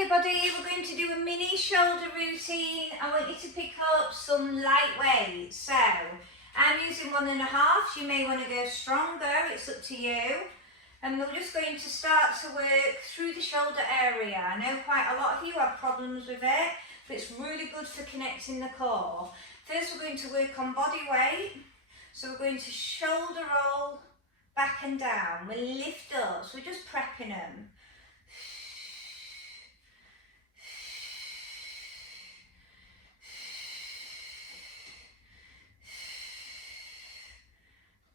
everybody, we're going to do a mini shoulder routine. I want you to pick up some light weights. So I'm using 1.5. You may want to go stronger, it's up to you. And we're just going to start to work through the shoulder area. I know quite a lot of you have problems with it, but it's really good for connecting the core. First we're going to work on body weight. So we're going to shoulder roll back and down. We lift up, so we're just prepping them.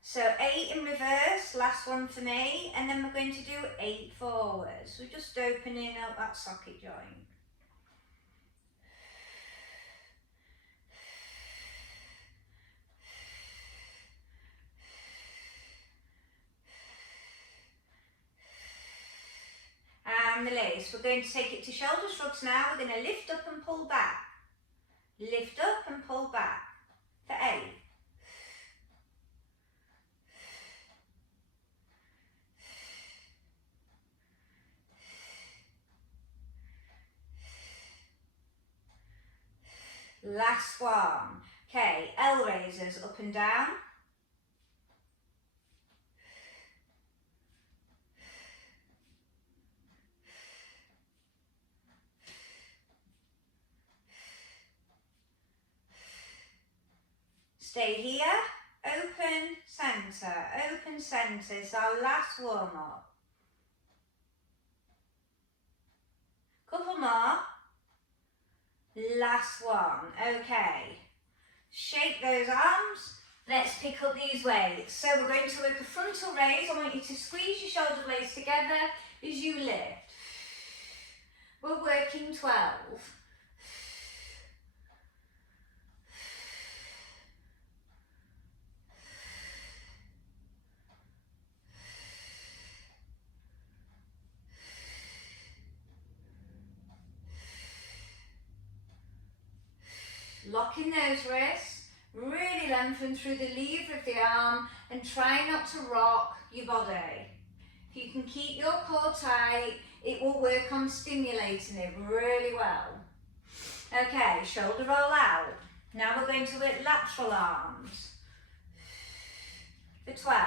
So 8 in reverse, last one for me, and then we're going to do 8 forwards. We're just opening up that socket joint. And release. We're going to take it to shoulder shrugs now. We're going to lift up and pull back. Lift up and pull back for 8. Last one. Okay, L raisers up and down. Stay here, open centre, it's our last warm up. Couple more, last one, okay. Shake those arms, let's pick up these weights. So we're going to work a frontal raise. I want you to squeeze your shoulder blades together as you lift. We're working 12. Locking those wrists, really lengthen through the lever of the arm and try not to rock your body. If you can keep your core tight, it will work on stimulating it really well. Okay, shoulder roll out. Now we're going to work lateral arms for 12.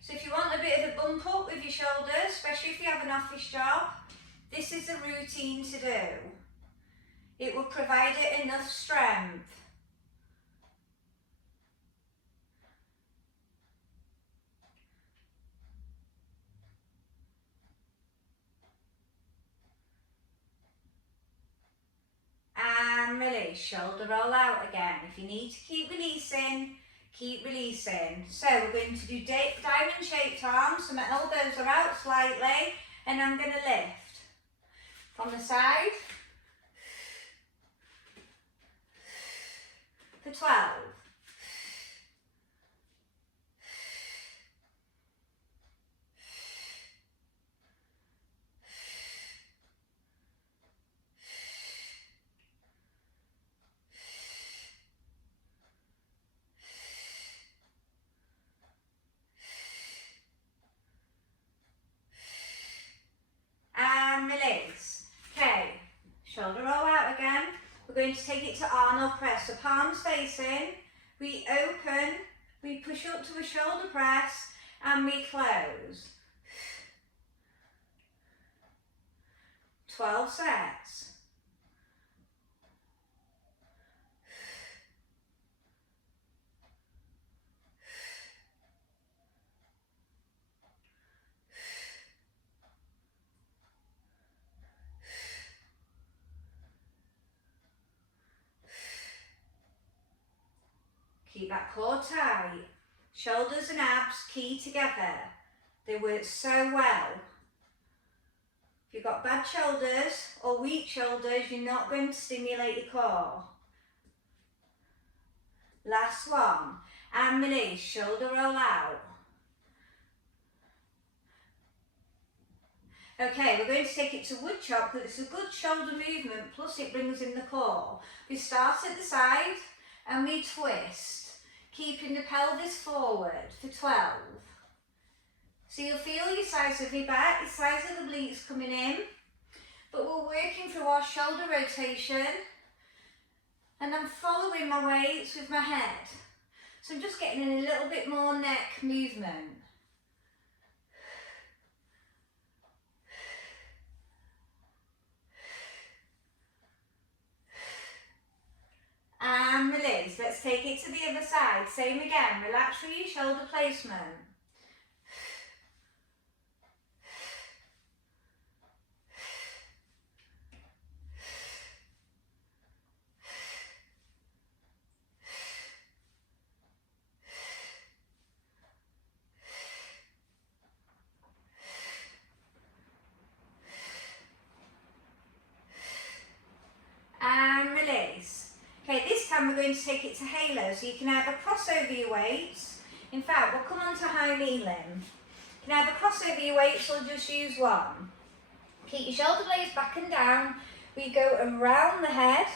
So if you want a bit of a bump up with your shoulders, especially if you have an office job, this is a routine to do. It will provide it enough strength. And release, shoulder roll out again. If you need to keep releasing, keep releasing. So we're going to do diamond shaped arms, so my elbows are out slightly, and I'm going to lift from the side for 12. And release. Okay, shoulder roll out again. We're going to take it to Arnold press. So palms facing, we open, we push up to a shoulder press, and we close. 12 sets. Keep that core tight. Shoulders and abs key together. They work so well. If you've got bad shoulders or weak shoulders, you're not going to stimulate your core. Last one. And release, shoulder roll out. Okay, we're going to take it to wood chop because it's a good shoulder movement, plus it brings in the core. We start at the side and we twist, keeping the pelvis forward for 12. So you'll feel your size of your back, the size of the obliques coming in, but we're working through our shoulder rotation, and I'm following my weights with my head. So I'm just getting in a little bit more neck movement. And release. Let's take it to the other side. Same again. Relax through your shoulder placement. And release. Okay, this time we're going to take it to halo, so you can either cross over your weights. In fact, we'll come on to high kneeling. You can either cross over your weights or just use one. Keep your shoulder blades back and down. We go around the head,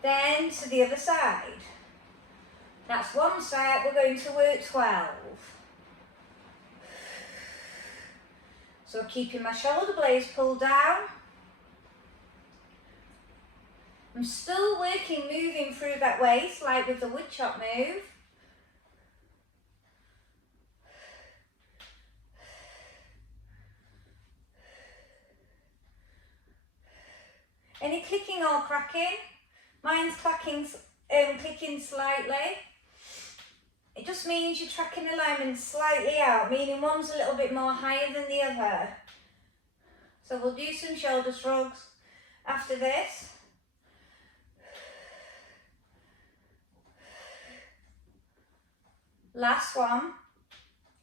then to the other side. That's one set, we're going to work 12. So keeping my shoulder blades pulled down. I'm still working, moving through that waist, like with the wood chop move. Any clicking or cracking? Mine's clicking slightly. It just means you're tracking alignment slightly out, meaning one's a little bit more higher than the other. So we'll do some shoulder shrugs after this. Last one,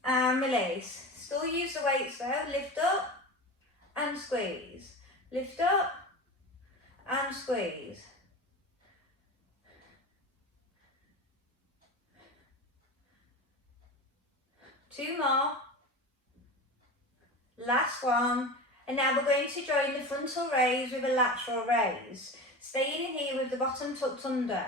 and release. Still use the weights though. Lift up and squeeze. Lift up and squeeze. Two more. Last one. And now we're going to join the frontal raise with a lateral raise. Staying in here with the bottom tucked under.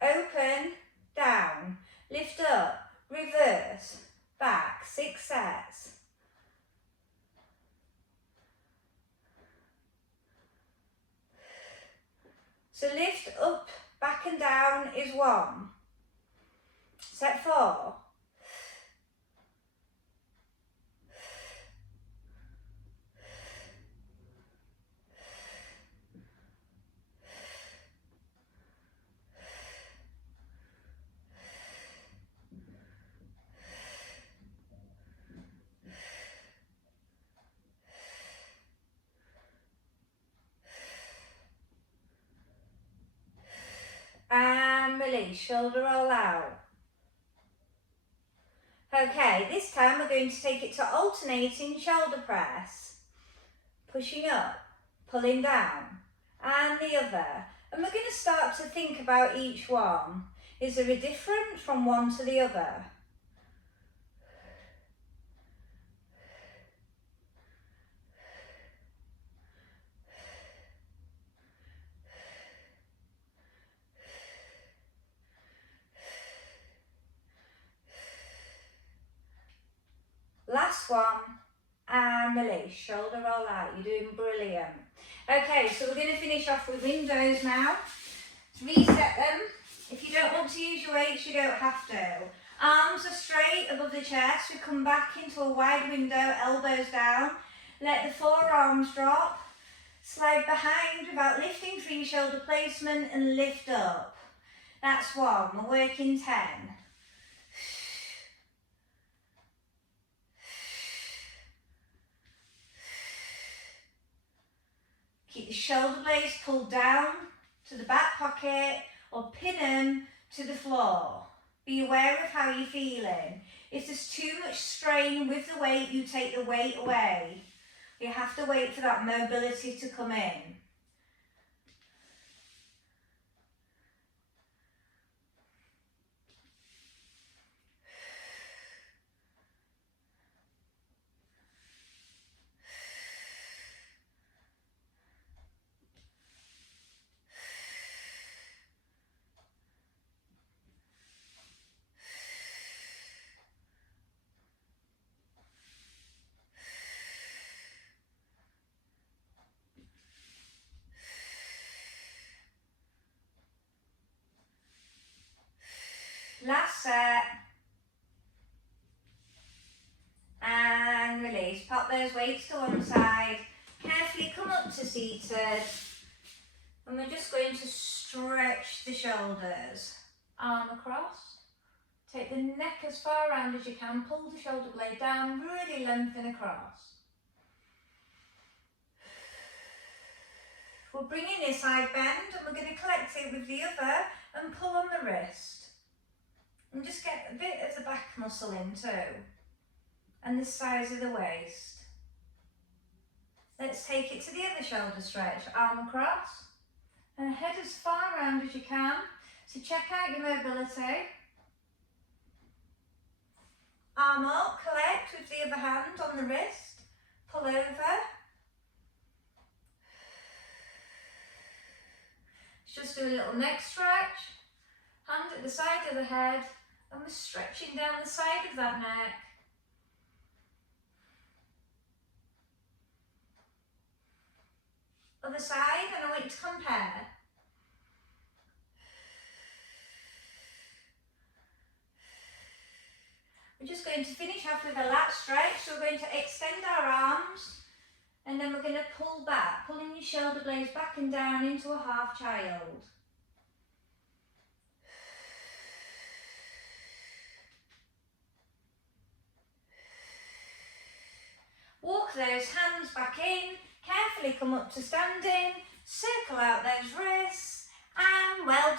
Open, down, lift up, reverse, back, 6 sets. So lift up, back and down is 1. Set 4. And release, shoulder roll out. Okay, this time we're going to take it to alternating shoulder press. Pushing up, pulling down, and the other. And we're going to start to think about each one. Is there a difference from one to the other? Last one, and release, shoulder roll out. You're doing brilliant. Okay, so we're going to finish off with windows now. To reset them. If you don't want to use your weights, you don't have to. Arms are straight above the chest. We come back into a wide window, elbows down. Let the forearms drop. Slide behind without lifting through your shoulder placement and lift up. That's 1. We're working 10. Keep the shoulder blades pulled down to the back pocket or pin them to the floor. Be aware of how you're feeling. If there's too much strain with the weight, you take the weight away. You have to wait for that mobility to come in. those weights to one side. Carefully come up to seated. And we're just going to stretch the shoulders. Arm across. Take the neck as far around as you can. Pull the shoulder blade down, really lengthen across. We'll bring in this side bend and we're going to collect it with the other and pull on the wrist. And just get a bit of the back muscle in too. And the size of the waist. Let's take it to the other shoulder stretch. Arm across. And head as far around as you can. So check out your mobility. Arm up, collect with the other hand on the wrist. Pull over. Just do a little neck stretch. Hand at the side of the head. And we're stretching down the side of that neck. Other side, and I want you to compare. We're just going to finish off with a lat stretch. So we're going to extend our arms and then we're going to pull back, pulling your shoulder blades back and down into a half child. Walk those hands back in, carefully come up to standing, circle out those wrists, and well